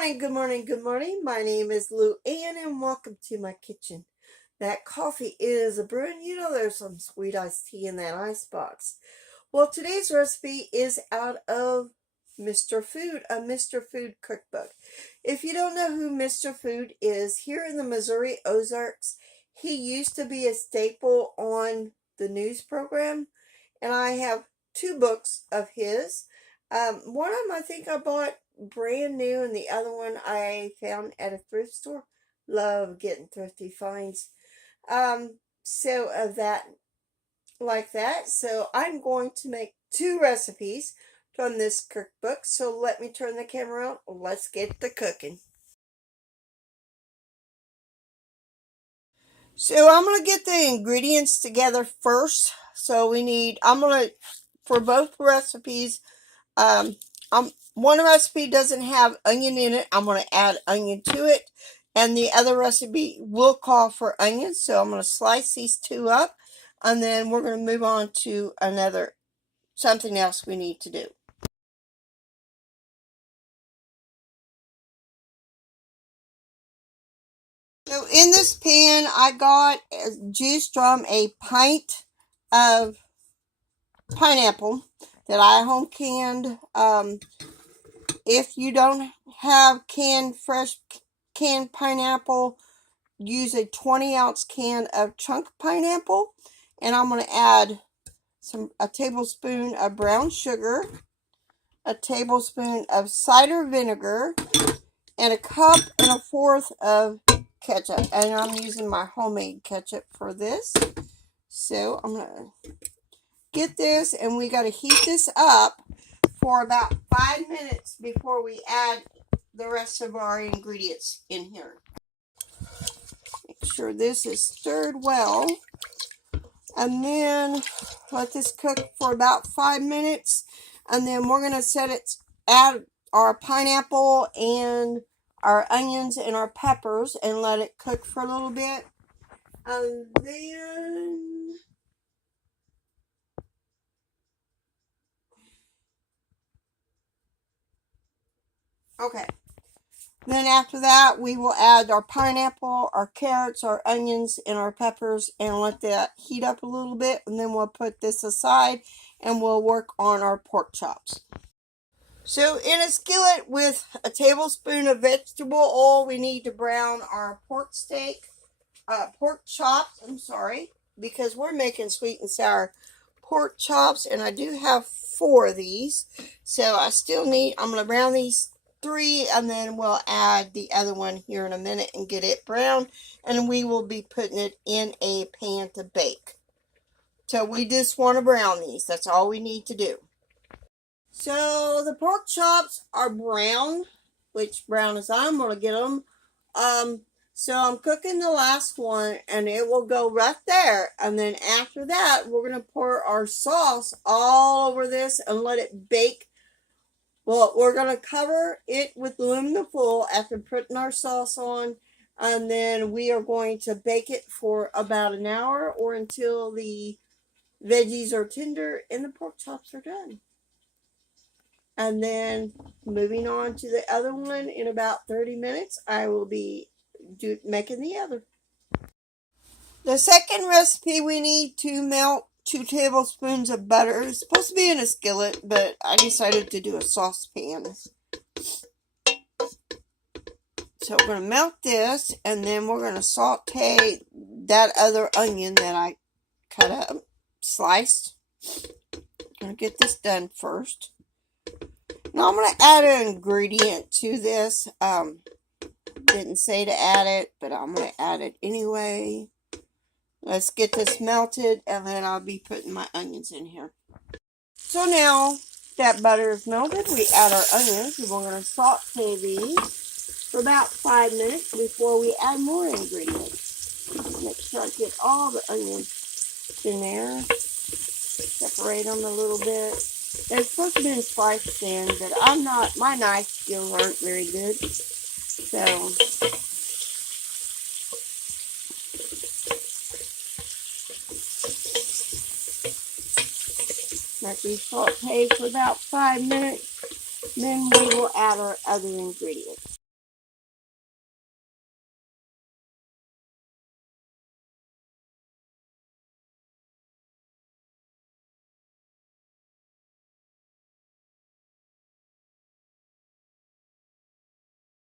morning, good morning, good morning. My name is LouAnn and welcome to my kitchen. That coffee is a brewing. You know there's some sweet iced tea in that icebox. Well, today's recipe is out of Mr. Food, a Mr. Food cookbook. If you don't know who Mr. Food is, here in the Missouri Ozarks, he used to be a staple on the news program, and I have two books of his. One of them I think I bought brand new, and the other one I found at a thrift store. Love getting thrifty finds. So of that, like that. So I'm going to make two recipes from this cookbook. So let me turn the camera on. Let's get to cooking. So I'm going to get the ingredients together first. So for both recipes, um, one recipe doesn't have onion in it. I'm going to add onion to it. And the other recipe will call for onions. So I'm going to slice these two up. And then we're going to move on to something else we need to do. So in this pan, I got juice from a pint of pineapple that I home canned. If you don't have fresh canned pineapple, use a 20-ounce can of chunk pineapple. And I'm going to add a tablespoon of brown sugar, a tablespoon of cider vinegar, and a cup and a fourth of ketchup. And I'm using my homemade ketchup for this. So I'm going to get this, and we got to heat this up for about 5 minutes before we add the rest of our ingredients in here. Make sure this is stirred well. And then let this cook for about 5 minutes. And then we're going to add our pineapple and our onions and our peppers and let it cook for a little bit. And then okay. Then after that, we will add our pineapple, our carrots, our onions, and our peppers and let that heat up a little bit. And then we'll put this aside and we'll work on our pork chops. So in a skillet with a tablespoon of vegetable oil, we need to brown our pork chops, because we're making sweet and sour pork chops, and I do have 4 of these. So I'm going to brown these 3, and then we'll add the other one here in a minute and get it brown, and we will be putting it in a pan to bake. So we just want to brown these. That's all we need to do. So the pork chops are brown, which brown as I'm going to get them. So I'm cooking the last one, and it will go right there. And then after that, we're going to pour our sauce all over this and let it bake. Well, we're going to cover it with aluminum foil after putting our sauce on. And then we are going to bake it for about an hour or until the veggies are tender and the pork chops are done. And then moving on to the other one in about 30 minutes, I will be making the other. The second recipe, we need to melt 2 tablespoons of butter. It's supposed to be in a skillet, but I decided to do a saucepan. So we're going to melt this, and then we're going to saute that other onion that I cut up, sliced. I'm going to get this done first. Now I'm going to add an ingredient to this. Didn't say to add it, but I'm going to add it anyway. Let's get this melted, and then I'll be putting my onions in here. So now that butter is melted, we add our onions, and we're going to saute these for about 5 minutes before we add more ingredients. Make sure I get all the onions in there. Separate them a little bit. They're supposed to be sliced thin, but my knife skills aren't very good. So, let these saute for about 5 minutes. Then we will add our other ingredients.